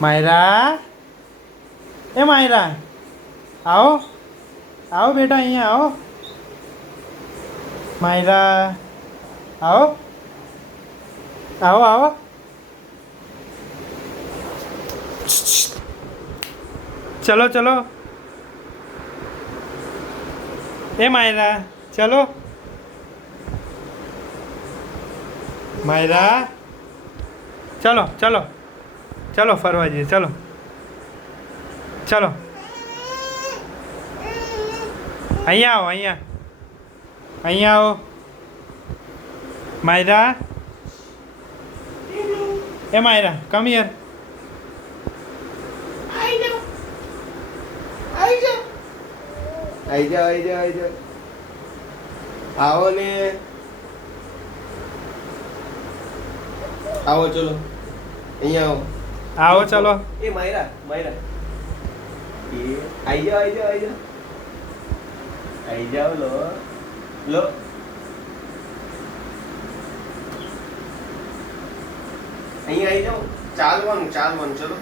માયરા, એ માયરા, આવો આવો બેટા, અહીંયા આવો. માયરા, આવો આવો આવો. ચલો ચલો. એ માયરા, ચલો. માયરા, ચલો ચલો ચલો ફરવા જઈએ. ચલો ચલો, અહીંયા આવો, અહીંયા અહીંયા આવો. માયરા, એ માયરા, કમ હિયર. આઈ જાઓ. આવો ને, આવો ચલો, અહીંયા આવો. આવો ચલો. એ માયરા, એ આઈ જાઓ. આઈ જાઓ, લો. અહીંયા આઈ જાઓ. ચાલવાનું ચલો.